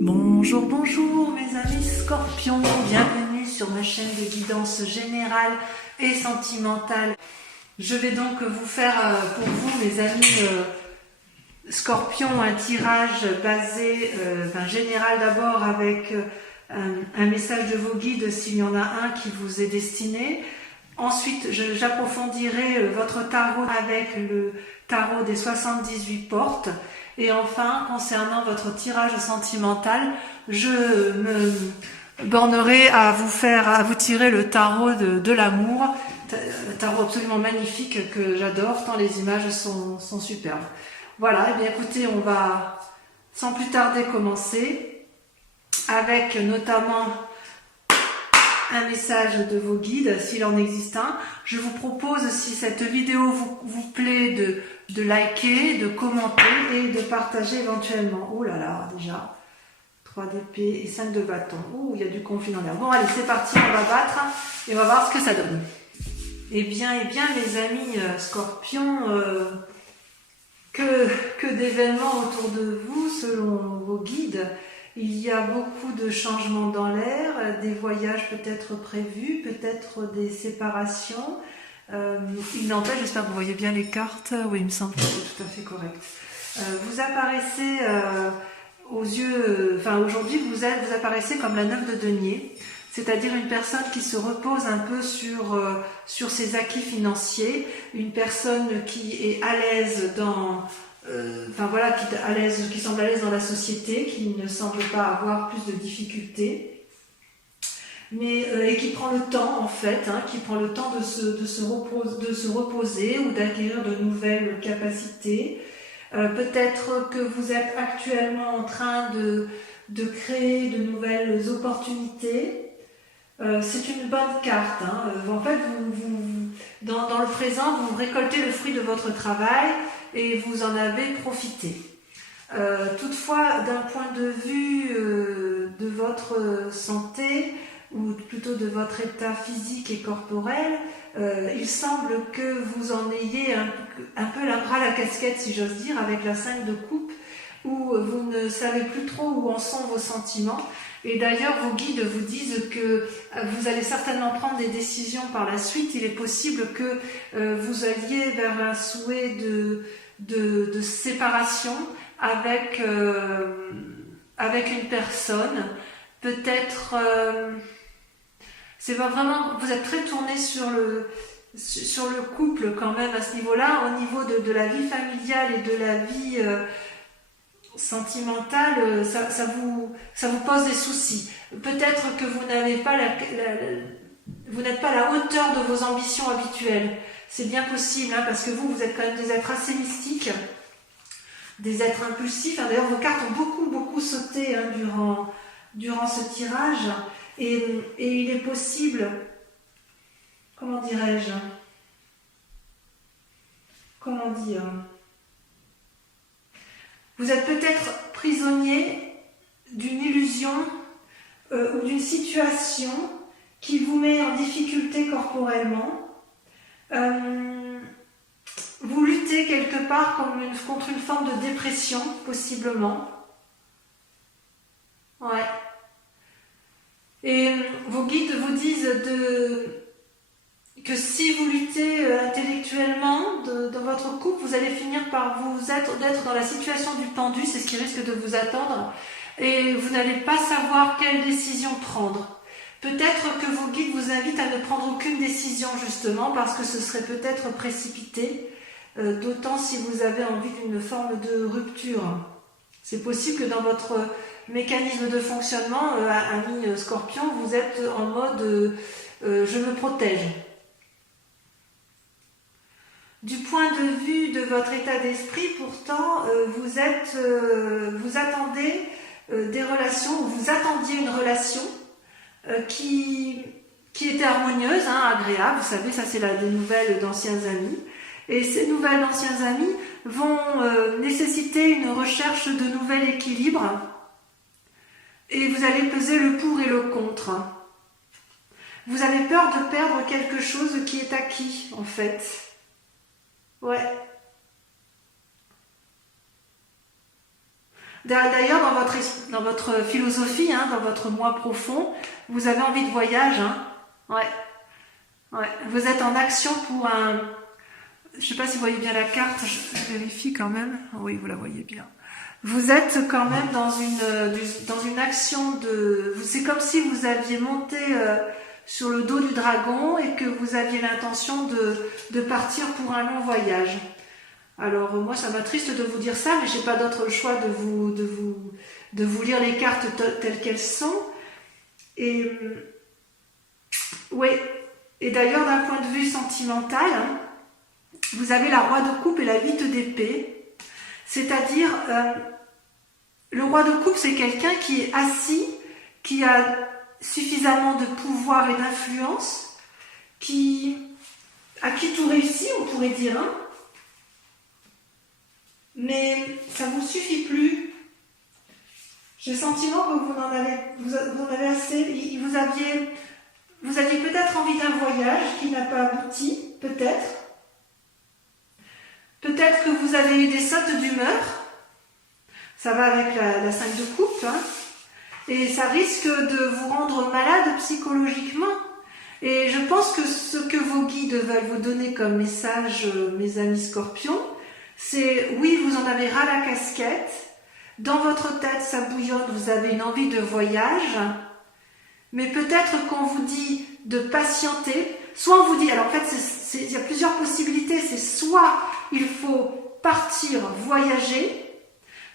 Bonjour, bonjour mes amis scorpions, bienvenue sur ma chaîne de guidance générale et sentimentale. Je vais donc vous faire pour vous mes amis scorpions un tirage basé, général d'abord avec un message de vos guides s'il y en a un qui vous est destiné. Ensuite j'approfondirai votre tarot avec le tarot des 78 portes. Et enfin, concernant votre tirage sentimental, je me bornerai à vous tirer le tarot de l'amour, un tarot absolument magnifique que j'adore, tant les images sont superbes. Voilà, et bien écoutez, on va sans plus tarder commencer avec notamment un message de vos guides, s'il en existe un. Je vous propose, si cette vidéo vous plaît, de liker, de commenter et de partager éventuellement. Oh là là, déjà, 3 d'épée et 5 de bâton. Oh, il y a du conflit dans l'air. Bon, allez, c'est parti, on va battre et on va voir ce que ça donne. Eh bien, mes amis scorpions, que d'événements autour de vous, selon vos guides. Il y a beaucoup de changements dans l'air, des voyages peut-être prévus, peut-être des séparations. Il n'empêche, j'espère que vous voyez bien les cartes. Oui, il me semble que c'est tout à fait correct. Vous apparaissez aux yeux, aujourd'hui vous apparaissez comme la 9 de denier, c'est-à-dire une personne qui se repose un peu sur ses acquis financiers, une personne qui est à l'aise qui semble à l'aise dans la société, qui ne semble pas avoir plus de difficultés, et qui prend le temps en fait, qui prend le temps de se reposer ou d'acquérir de nouvelles capacités. Peut-être que vous êtes actuellement en train de créer de nouvelles opportunités. C'est une bonne carte. En fait, dans le présent, vous récoltez le fruit de votre travail et vous en avez profité. Toutefois, d'un point de vue de votre santé, ou plutôt de votre état physique et corporel, il semble que vous en ayez un peu la bras à la casquette, si j'ose dire, avec la 5 de coupe, où vous ne savez plus trop où en sont vos sentiments. Et d'ailleurs, vos guides vous disent que vous allez certainement prendre des décisions par la suite. Il est possible que vous alliez vers un souhait de séparation avec une personne. Peut-être, c'est vraiment, vous êtes très tourné sur le couple quand même à ce niveau-là, au niveau de la vie familiale et de la vie sentimentale, ça vous pose des soucis. Peut-être que vous n'êtes pas à la hauteur de vos ambitions habituelles. C'est bien possible, parce que vous êtes quand même des êtres assez mystiques, des êtres impulsifs. D'ailleurs, vos cartes ont beaucoup sauté durant ce tirage. Et il est possible, comment dirais-je, comment dire, vous êtes peut-être prisonnier d'une illusion ou d'une situation qui vous met en difficulté corporellement. Vous luttez quelque part contre une forme de dépression, possiblement. Ouais. Et vos guides vous disent que si vous luttez intellectuellement dans votre couple, vous allez finir par d'être dans la situation du pendu, c'est ce qui risque de vous attendre, et vous n'allez pas savoir quelle décision prendre. Peut-être que vos guides vous invitent à ne prendre aucune décision, justement, parce que ce serait peut-être précipité, d'autant si vous avez envie d'une forme de rupture. C'est possible que dans votre mécanisme de fonctionnement, ami scorpion, vous êtes en mode je me protège. Du point de vue de votre état d'esprit, pourtant, vous attendez des relations, ou vous attendiez une relation qui était harmonieuse, agréable. Vous savez, ça c'est des nouvelles d'anciens amis. Et ces nouvelles d'anciens amis vont nécessiter une recherche de nouvel équilibre. Et vous allez peser le pour et le contre. Vous avez peur de perdre quelque chose qui est acquis, en fait. Ouais. D'ailleurs, dans votre philosophie, hein, dans votre moi profond, vous avez envie de voyage. Hein. Ouais. Ouais. Vous êtes en action pour un... Je ne sais pas si vous voyez bien la carte, je vérifie quand même. Oui, vous la voyez bien. Vous êtes quand même dans une action de... C'est comme si vous aviez monté sur le dos du dragon et que vous aviez l'intention de partir pour un long voyage. Alors moi ça m'attriste de vous dire ça, mais j'ai pas d'autre choix de vous lire les cartes telles qu'elles sont. Et oui, et d'ailleurs d'un point de vue sentimental, hein, vous avez la roi de coupe et la 8 d'épée, c'est-à-dire le roi de coupe c'est quelqu'un qui est assis, qui a suffisamment de pouvoir et d'influence, à qui tout réussit on pourrait dire, hein. Mais ça ne vous suffit plus. J'ai le sentiment que vous en avez assez. Vous aviez peut-être envie d'un voyage qui n'a pas abouti, peut-être. Peut-être que vous avez eu des sautes d'humeur. Ça va avec la 5 de coupe. Hein. Et ça risque de vous rendre malade psychologiquement. Et je pense que ce que vos guides veulent vous donner comme message, mes amis scorpions, c'est oui, vous en avez ras la casquette, dans votre tête ça bouillonne, vous avez une envie de voyage, mais peut-être qu'on vous dit de patienter, soit on vous dit, alors en fait il y a plusieurs possibilités, c'est soit il faut partir voyager,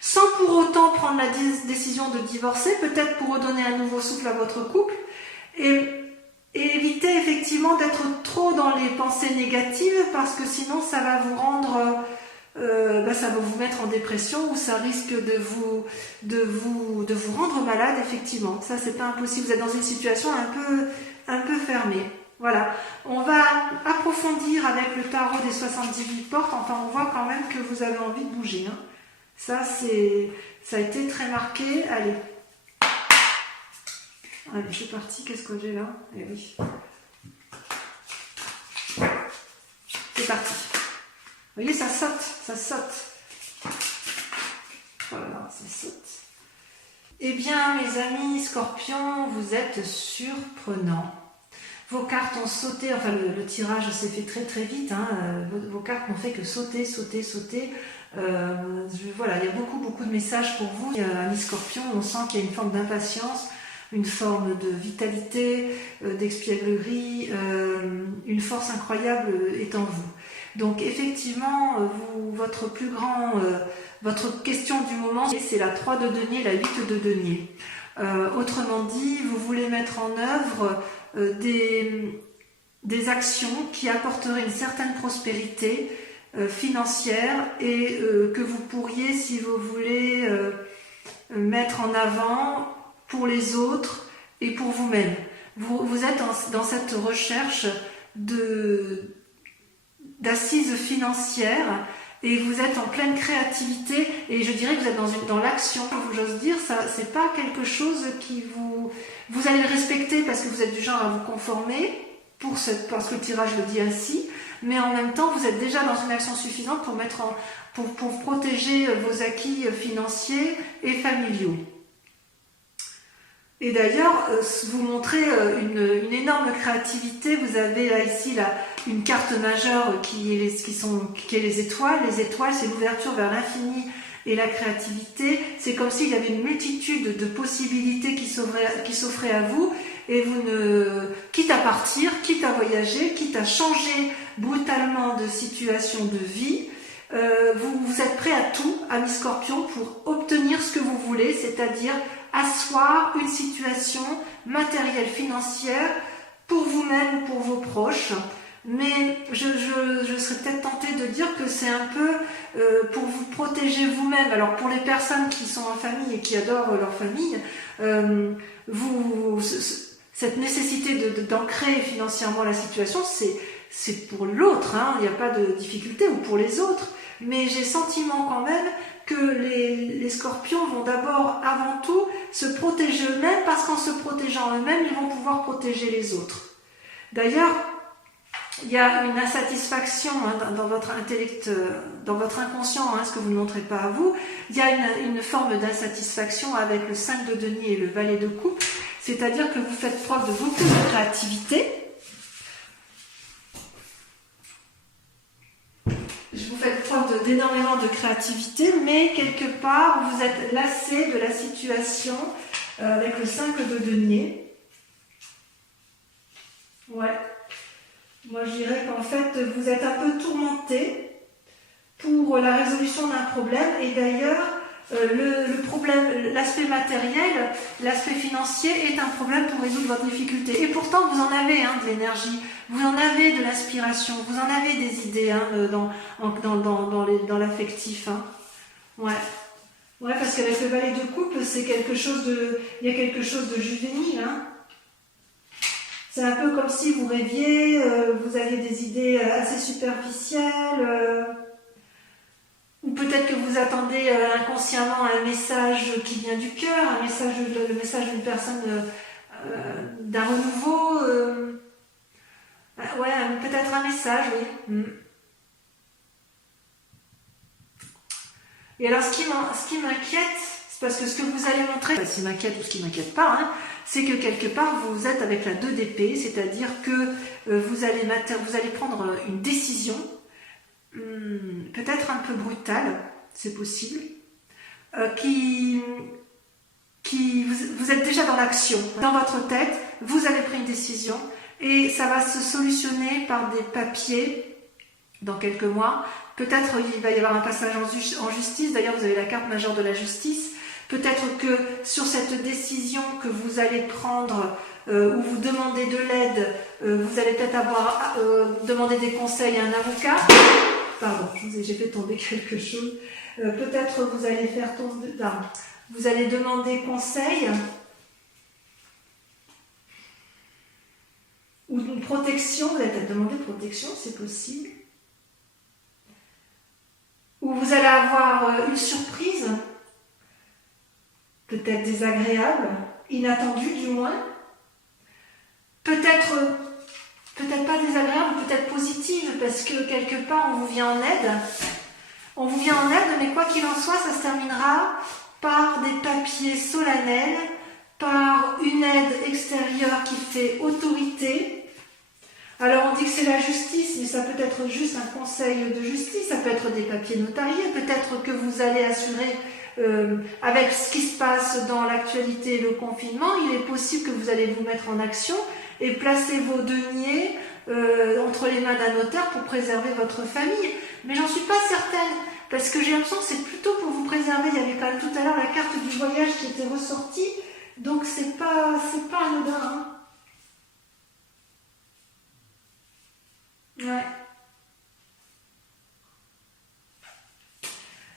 sans pour autant prendre la décision de divorcer, peut-être pour redonner un nouveau souffle à votre couple, et éviter effectivement d'être trop dans les pensées négatives, parce que sinon ça va vous rendre... ça va vous mettre en dépression ou ça risque de vous rendre malade, effectivement. Ça, c'est pas impossible. Vous êtes dans une situation un peu fermée. Voilà. On va approfondir avec le tarot des 78 portes. Enfin, on voit quand même que vous avez envie de bouger. Hein. Ça a été très marqué. Allez. Allez, c'est parti. Qu'est-ce que j'ai là? Eh oui. C'est parti. Vous voyez, ça saute, ça saute. Voilà, ça saute. Eh bien, mes amis scorpions, vous êtes surprenants. Vos cartes ont sauté, enfin le tirage s'est fait très très vite, hein. Vos cartes n'ont fait que sauter, sauter, sauter. Voilà, il y a beaucoup de messages pour vous. Amis scorpions, on sent qu'il y a une forme d'impatience, une forme de vitalité, d'espièglerie, une force incroyable est en vous. Donc effectivement, votre question du moment, c'est la 3 de denier, la 8 de denier. Autrement dit, vous voulez mettre en œuvre des actions qui apporteraient une certaine prospérité financière et que vous pourriez, si vous voulez, mettre en avant pour les autres et pour vous-même. Vous êtes dans cette recherche d'assises financières et vous êtes en pleine créativité et je dirais que vous êtes dans l'action, j'ose dire, ça c'est pas quelque chose qui vous allez le respecter parce que vous êtes du genre à vous conformer parce que le tirage le dit ainsi, mais en même temps vous êtes déjà dans une action suffisante pour protéger vos acquis financiers et familiaux. Et d'ailleurs, vous montrez une énorme créativité. Vous avez là ici une carte majeure qui est les étoiles. Les étoiles, c'est l'ouverture vers l'infini et la créativité. C'est comme s'il y avait une multitude de possibilités qui s'offraient à vous. Et quitte à partir, quitte à voyager, quitte à changer brutalement de situation de vie, vous êtes prêt à tout, amis scorpions, pour obtenir ce que vous voulez, c'est-à-dire asseoir une situation matérielle, financière pour vous-même ou pour vos proches. Mais je serais peut-être tentée de dire que c'est un peu pour vous protéger vous-même. Alors pour les personnes qui sont en famille et qui adorent leur famille, cette nécessité d'ancrer financièrement la situation, c'est pour l'autre, hein, il n'y a pas de difficulté, ou pour les autres. Mais j'ai sentiment quand même que les scorpions vont d'abord, avant tout, se protéger eux-mêmes, parce qu'en se protégeant eux-mêmes, ils vont pouvoir protéger les autres. D'ailleurs, il y a une insatisfaction dans votre intellect, dans votre inconscient, ce que vous ne montrez pas à vous. Il y a une forme d'insatisfaction avec le 5 de denier et le valet de coupe, c'est-à-dire que vous faites preuve de beaucoup de créativité. Vous faites preuve d'énormément de créativité, mais quelque part, vous êtes lassé de la situation avec le 5 de denier. Ouais. Moi, je dirais qu'en fait, vous êtes un peu tourmenté pour la résolution d'un problème. Et d'ailleurs, le problème, l'aspect matériel, l'aspect financier est un problème pour résoudre votre difficulté. Et pourtant, vous en avez de l'énergie, vous en avez de l'inspiration, vous en avez des idées dans l'affectif. Ouais. Ouais, parce qu'avec le valet de coupe, c'est quelque chose de, il y a quelque chose de juvénile. C'est un peu comme si vous rêviez, vous aviez des idées assez superficielles, ou peut-être que vous attendez inconsciemment un message qui vient du cœur, le message d'une personne, d'un renouveau. Ouais, peut-être un message, oui. Et alors, ce qui m'inquiète, c'est parce que ce que vous allez montrer, ce qui m'inquiète ou ce qui m'inquiète pas, c'est que quelque part, vous êtes avec la 2 d'épée, c'est-à-dire que vous allez prendre une décision, peut-être un peu brutale, c'est possible, vous êtes déjà dans l'action. Dans votre tête, vous avez pris une décision et ça va se solutionner par des papiers dans quelques mois. Peut-être il va y avoir un passage en justice, d'ailleurs vous avez la carte majeure de la justice. Peut-être que sur cette décision que vous allez prendre, où vous demandez de l'aide, vous allez peut-être avoir demandé des conseils à un avocat. Pardon, j'ai fait tomber quelque chose. Peut-être vous allez faire tomber... Non, vous allez demander conseil ou une protection. Vous allez peut-être demander protection, c'est possible. Ou vous allez avoir une surprise, peut-être désagréable, inattendue du moins, peut-être pas désagréable, peut-être positive, parce que quelque part on vous vient en aide. On vous vient en aide, mais quoi qu'il en soit, ça se terminera par des papiers solennels, par une aide extérieure qui fait autorité. Alors on dit que c'est la justice, mais ça peut être juste un conseil de justice, ça peut être des papiers notariés, peut-être que vous allez assurer, avec ce qui se passe dans l'actualité et le confinement, il est possible que vous allez vous mettre en action et placer vos deniers entre les mains d'un notaire pour préserver votre famille. Mais j'en suis pas certaine, parce que j'ai l'impression que c'est plutôt pour vous préserver. Il y avait quand même tout à l'heure la carte du voyage qui était ressortie, donc c'est pas anodin. Ouais.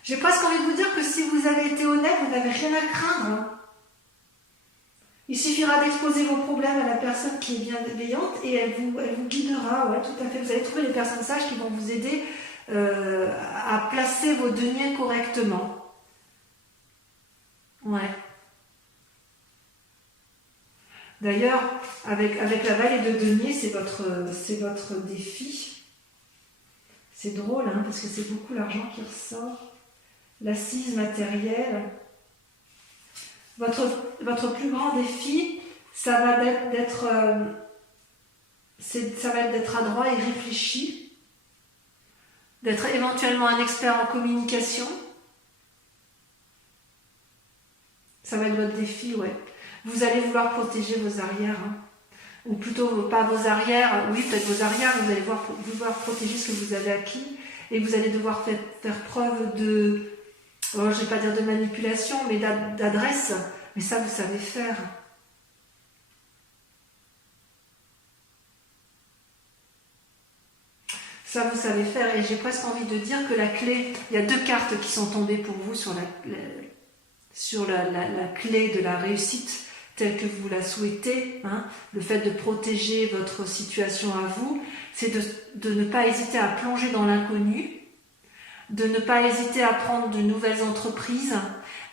J'ai presque envie de vous dire que si vous avez été honnête, vous n'avez rien à craindre. Il suffira d'exposer vos problèmes à la personne qui est bienveillante et elle vous guidera. Ouais, tout à fait. Vous allez trouver les personnes sages qui vont vous aider à placer vos deniers correctement. Ouais. D'ailleurs, avec la vallée de denier, c'est votre défi. C'est drôle, parce que c'est beaucoup l'argent qui ressort. L'assise matérielle. Votre plus grand défi, ça va être d'être adroit et réfléchi, d'être éventuellement un expert en communication. Ça va être votre défi, ouais. Vous allez vouloir protéger vos arrières, ou plutôt pas vos arrières, oui peut-être vos arrières, vous allez vouloir protéger ce que vous avez acquis, et vous allez devoir faire preuve de, je ne vais pas dire de manipulation, mais d'adresse, mais ça vous savez faire. Ça vous savez faire, et j'ai presque envie de dire que la clé, il y a 2 cartes qui sont tombées pour vous sur la clé de la réussite telle que vous la souhaitez, le fait de protéger votre situation à vous, c'est de ne pas hésiter à plonger dans l'inconnu, de ne pas hésiter à prendre de nouvelles entreprises,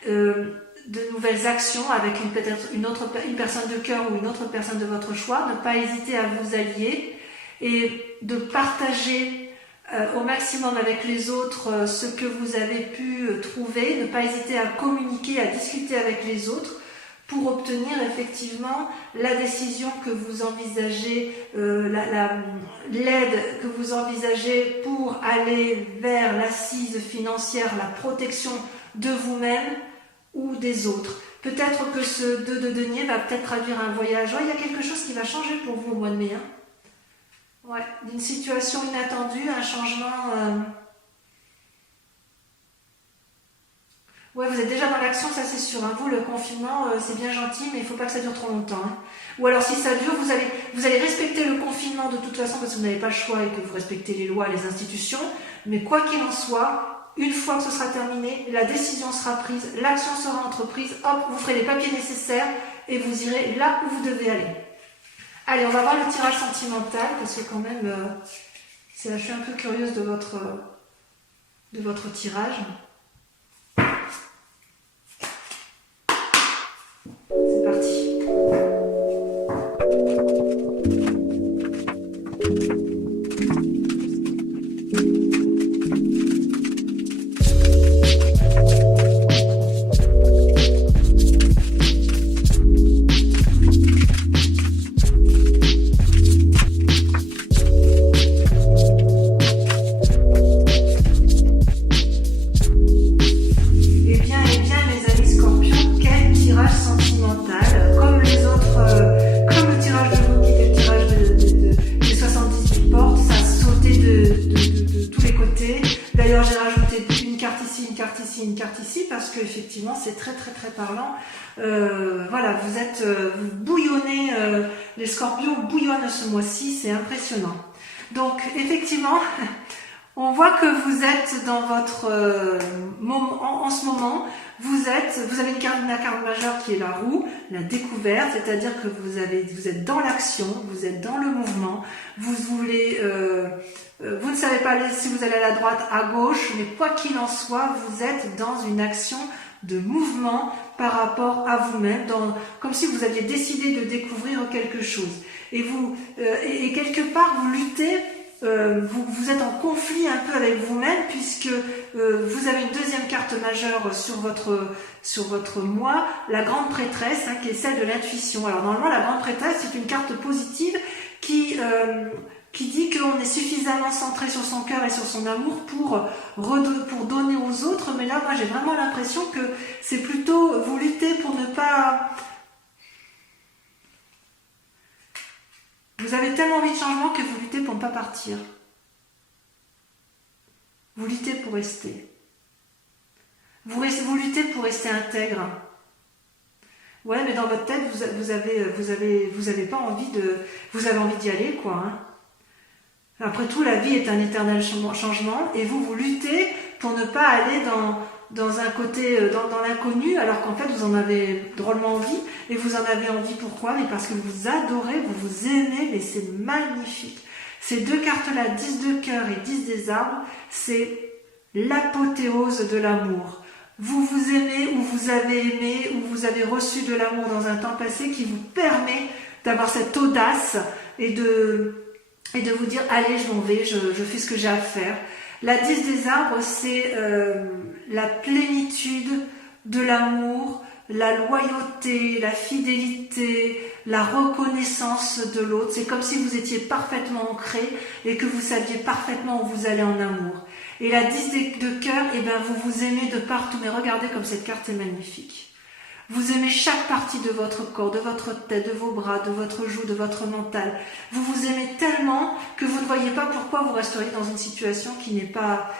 de nouvelles actions avec peut-être une personne de cœur ou une autre personne de votre choix, ne pas hésiter à vous allier et de partager au maximum avec les autres ce que vous avez pu trouver, ne pas hésiter à communiquer, à discuter avec les autres pour obtenir effectivement la décision que vous envisagez, l'aide que vous envisagez pour aller vers l'assise financière, la protection de vous-même ou des autres. Peut-être que ce 2 de denier va peut-être traduire un voyage. Ouais, il y a quelque chose qui va changer pour vous au mois de mai. Hein. Ouais, d'une situation inattendue, un changement... Ouais, vous êtes déjà dans l'action, ça c'est sûr. Hein. Vous, le confinement, c'est bien gentil, mais il ne faut pas que ça dure trop longtemps. Hein. Ou alors, si ça dure, vous allez respecter le confinement de toute façon parce que vous n'avez pas le choix et que vous respectez les lois, les institutions. Mais quoi qu'il en soit, une fois que ce sera terminé, la décision sera prise, l'action sera entreprise, hop, vous ferez les papiers nécessaires et vous irez là où vous devez aller. Allez, on va voir le tirage sentimental parce que quand même, je suis un peu curieuse de votre tirage. C'est parti. Effectivement, c'est très parlant. Voilà, vous bouillonnez, les scorpions bouillonnent ce mois-ci, c'est impressionnant. Donc, effectivement, on voit que vous êtes dans votre moment, en ce moment, vous avez une carte majeure qui est la roue, la découverte, c'est-à-dire que vous êtes dans l'action, vous êtes dans le mouvement, vous ne savez pas si vous allez à la droite, à gauche, mais quoi qu'il en soit, vous êtes dans une action de mouvement par rapport à vous-même, comme si vous aviez décidé de découvrir quelque chose. Et quelque part, vous luttez, vous êtes en conflit un peu avec vous-même, puisque vous avez une deuxième carte majeure sur votre moi, la grande prêtresse, hein, qui est celle de l'intuition. Alors normalement, la grande prêtresse, c'est une carte positive qui dit qu'on est suffisamment centré sur son cœur et sur son amour pour donner aux autres, mais là, moi, j'ai vraiment l'impression que c'est plutôt vous luttez pour ne pas... Vous avez tellement envie de changement que vous luttez pour ne pas partir. Vous luttez pour rester. Vous luttez pour rester intègre. Ouais, mais dans votre tête, vous avez pas envie de... Vous avez envie d'y aller, quoi, hein. Après tout, la vie est un éternel changement et vous luttez pour ne pas aller dans un côté, dans l'inconnu, alors qu'en fait, vous en avez drôlement envie. Et vous en avez envie pourquoi? Mais parce que vous adorez, vous aimez, mais c'est magnifique. Ces deux cartes-là, 10 de cœur et 10 des arbres, c'est l'apothéose de l'amour. Vous vous aimez ou vous avez aimé ou vous avez reçu de l'amour dans un temps passé qui vous permet d'avoir cette audace et de vous dire allez, je m'en vais, je fais ce que j'ai à faire. La 10 des arbres, c'est la plénitude de l'amour, la loyauté, la fidélité, la reconnaissance de l'autre. C'est comme si vous étiez parfaitement ancré et que vous saviez parfaitement où vous allez en amour. Et la 10 de cœur, eh ben, vous vous aimez de partout. Mais regardez comme cette carte est magnifique. Vous aimez chaque partie de votre corps, de votre tête, de vos bras, de votre joue, de votre mental. Vous vous aimez tellement que vous ne voyez pas pourquoi vous resteriez dans une situation qui n'est pas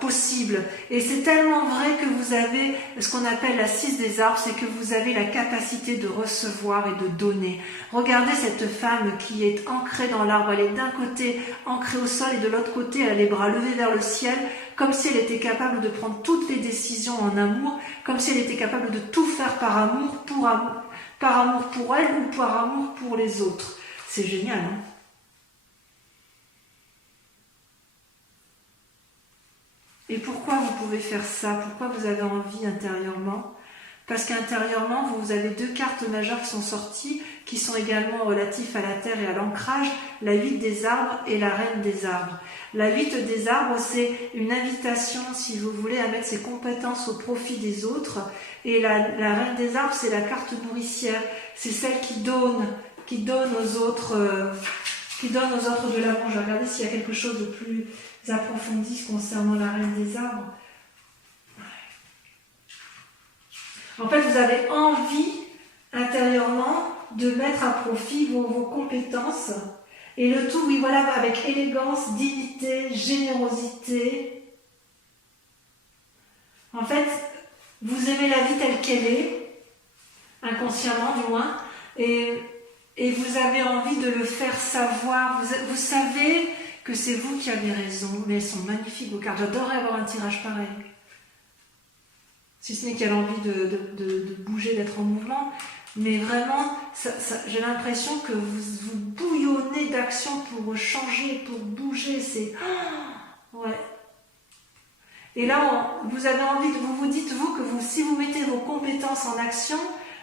possible. Et c'est tellement vrai que vous avez ce qu'on appelle la 6 des arbres, c'est que vous avez la capacité de recevoir et de donner. Regardez cette femme qui est ancrée dans l'arbre. Elle est d'un côté ancrée au sol et de l'autre côté elle a les bras levés vers le ciel, comme si elle était capable de prendre toutes les décisions en amour, comme si elle était capable de tout faire par amour pour elle ou par amour pour les autres. C'est génial, hein? Et pourquoi vous pouvez faire ça? Pourquoi vous avez envie intérieurement? parce qu'intérieurement, vous avez deux cartes majeures qui sont sorties, qui sont également relatives à la terre et à l'ancrage, la 8 des arbres et la reine des arbres. La 8 des arbres, c'est une invitation, si vous voulez, à mettre ses compétences au profit des autres. Et la reine des arbres, c'est la carte nourricière. C'est celle qui donne aux autres, de l'amour. Je vais regarder s'il y a quelque chose de plus approfondi concernant la reine des arbres. En fait, vous avez envie intérieurement de mettre à profit vos compétences. Et le tout, oui, voilà, avec élégance, dignité, générosité. En fait, vous aimez la vie telle qu'elle est, inconsciemment du moins, et vous avez envie de le faire savoir. Vous savez que c'est vous qui avez raison, mais elles sont magnifiques vos cartes. J'adorerais avoir un tirage pareil. Si ce n'est qu'elle a envie de bouger, d'être en mouvement. Mais vraiment, j'ai l'impression que vous bouillonnez d'action pour changer, pour bouger. C'est... ouais. Et là, vous avez envie de... Vous dites, que si vous mettez vos compétences en action,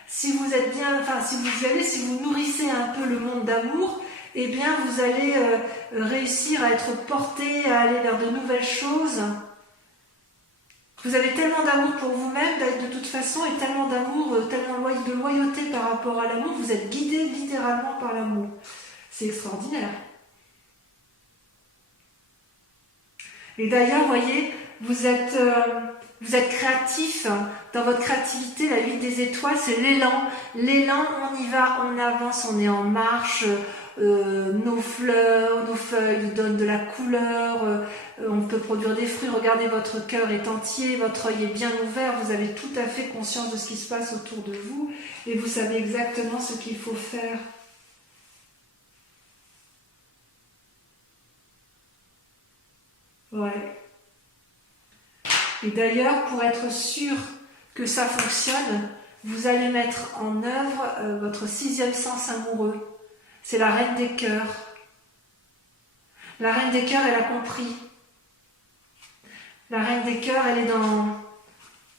si vous êtes bien... Enfin, si vous nourrissez un peu le monde d'amour, eh bien, vous allez réussir à être porté, à aller vers de nouvelles choses. Vous avez tellement d'amour pour vous-même, de toute façon, et tellement d'amour, tellement de loyauté par rapport à l'amour, vous êtes guidé littéralement par l'amour. C'est extraordinaire. Et d'ailleurs, vous voyez, vous êtes créatif. Dans votre créativité, la 8 des étoiles, c'est l'élan. L'élan, on y va, on avance, on est en marche. Nos fleurs, nos feuilles nous donnent de la couleur, on peut produire des fruits. Regardez, votre cœur est entier, votre œil est bien ouvert, vous avez tout à fait conscience de ce qui se passe autour de vous et vous savez exactement ce qu'il faut faire. Ouais. Et d'ailleurs, pour être sûr que ça fonctionne, vous allez mettre en œuvre votre 6e sens amoureux. C'est la reine des cœurs. La reine des cœurs, elle a compris. La reine des cœurs, elle est dans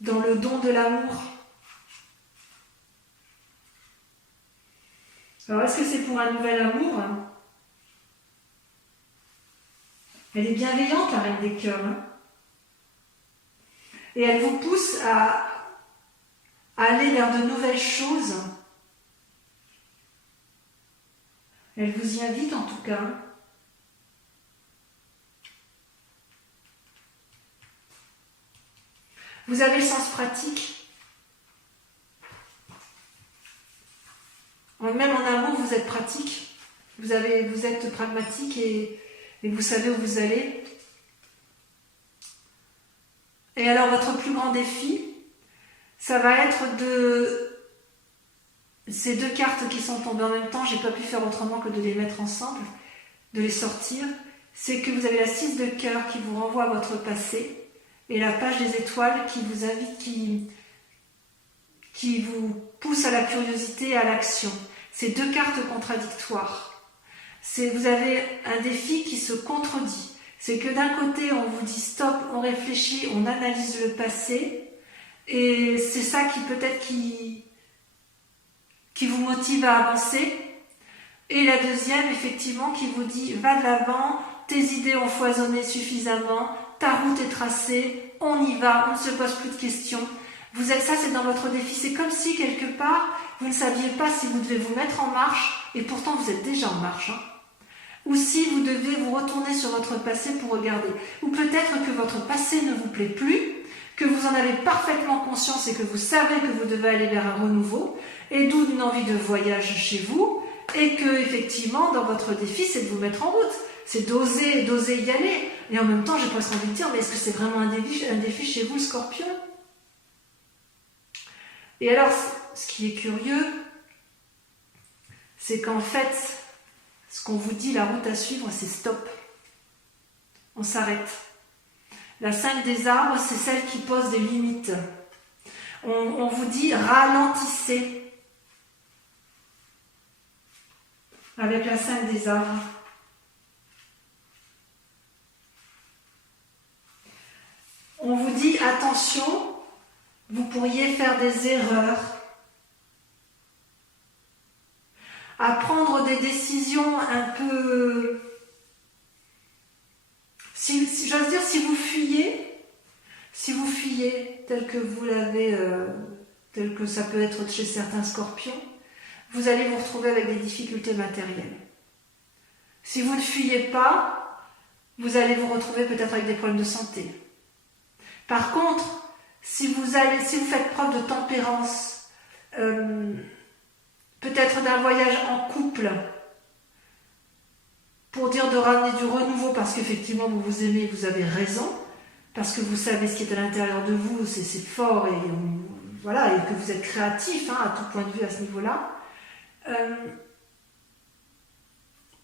le don de l'amour. Alors, est-ce que c'est pour un nouvel amour? Elle est bienveillante, la reine des cœurs. Et elle vous pousse à aller vers de nouvelles choses. Elle vous y invite en tout cas. Vous avez le sens pratique. Même en amour, vous êtes pratique. Vous êtes pragmatique et vous savez où vous allez. Et alors, votre plus grand défi, ça va être de... Ces deux cartes qui sont tombées en même temps, j'ai pas pu faire autrement que de les mettre ensemble, de les sortir. C'est que vous avez la 6 de cœur qui vous renvoie à votre passé et la page des étoiles qui vous invite, qui vous pousse à la curiosité et à l'action. C'est deux cartes contradictoires. Vous avez un défi qui se contredit. C'est que d'un côté, on vous dit stop, on réfléchit, on analyse le passé et c'est ça qui peut-être qui vous motive à avancer. Et la deuxième, effectivement, qui vous dit va de l'avant, tes idées ont foisonné suffisamment, ta route est tracée, on y va, on ne se pose plus de questions. Ça, c'est dans votre défi. C'est comme si, quelque part, vous ne saviez pas si vous devez vous mettre en marche, et pourtant vous êtes déjà en marche. Ou si vous devez vous retourner sur votre passé pour regarder. Ou peut-être que votre passé ne vous plaît plus, que vous en avez parfaitement conscience et que vous savez que vous devez aller vers un renouveau, et d'où une envie de voyage chez vous, et que, effectivement, dans votre défi, c'est de vous mettre en route. C'est d'oser y aller. Et en même temps, j'ai presque envie de dire, mais est-ce que c'est vraiment un défi chez vous, le Scorpion? Et alors, ce qui est curieux, c'est qu'en fait, ce qu'on vous dit, la route à suivre, c'est stop. On s'arrête. La 5 des arbres, c'est celle qui pose des limites. On vous dit ralentissez. Avec la 5 des arbres. On vous dit attention, Vous pourriez faire des erreurs, à prendre des décisions un peu... Si j'ose dire, si vous fuyez tel que vous l'avez, tel que ça peut être chez certains scorpions, vous allez vous retrouver avec des difficultés matérielles. Si vous ne fuyez pas, vous allez vous retrouver peut-être avec des problèmes de santé. Par contre, si vous faites preuve de tempérance, peut-être d'un voyage en couple, pour dire de ramener du renouveau, parce qu'effectivement vous vous aimez, vous avez raison, parce que vous savez ce qui est à l'intérieur de vous, c'est fort, et voilà, et que vous êtes créatif à tout point de vue à ce niveau-là.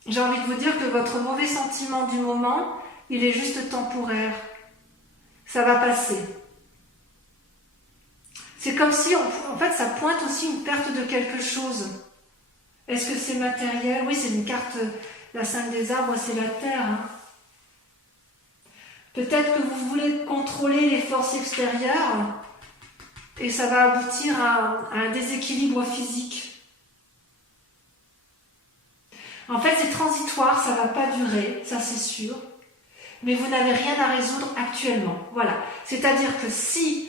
J'ai envie de vous dire que votre mauvais sentiment du moment, il est juste temporaire. Ça va passer. C'est comme si, en fait, ça pointe aussi une perte de quelque chose. Est-ce que c'est matériel? Oui, c'est une carte, la 5 des arbres, c'est la terre. Peut-être que vous voulez contrôler les forces extérieures et ça va aboutir à un déséquilibre physique. En fait, c'est transitoire, ça ne va pas durer, ça c'est sûr. Mais vous n'avez rien à résoudre actuellement. Voilà. C'est-à-dire que si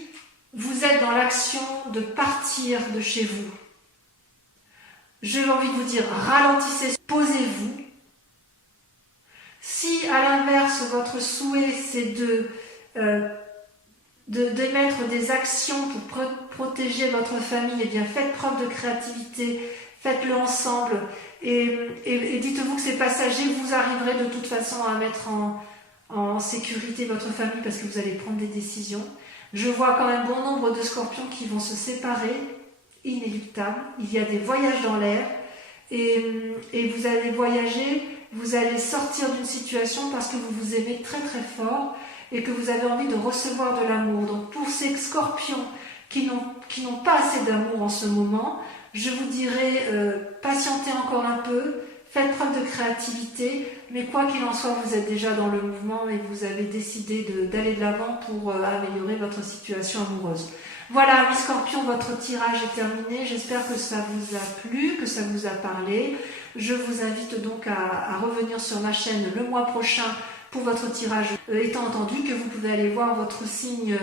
vous êtes dans l'action de partir de chez vous, j'ai envie de vous dire, ralentissez, posez-vous. Si à l'inverse, votre souhait c'est d'émettre des actions pour protéger votre famille, eh bien faites preuve de créativité, faites-le ensemble et dites-vous que c'est passager, vous arriverez de toute façon à mettre en sécurité votre famille parce que vous allez prendre des décisions. Je vois quand même bon nombre de scorpions qui vont se séparer, inéluctable. Il y a des voyages dans l'air et vous allez voyager, vous allez sortir d'une situation parce que vous vous aimez très très fort et que vous avez envie de recevoir de l'amour. Donc pour ces scorpions qui n'ont pas assez d'amour en ce moment, je vous dirais patientez encore un peu, faites preuve de créativité, mais quoi qu'il en soit, vous êtes déjà dans le mouvement et vous avez décidé d'aller de l'avant pour améliorer votre situation amoureuse. Voilà, mes scorpions, votre tirage est terminé. J'espère que ça vous a plu, que ça vous a parlé. Je vous invite donc à revenir sur ma chaîne le mois prochain pour votre tirage, étant entendu que vous pouvez aller voir votre signe,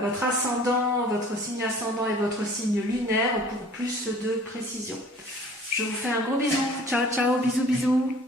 votre ascendant, votre signe ascendant et votre signe lunaire pour plus de précision. Je vous fais un gros bisou. Ciao, ciao, bisous, bisous.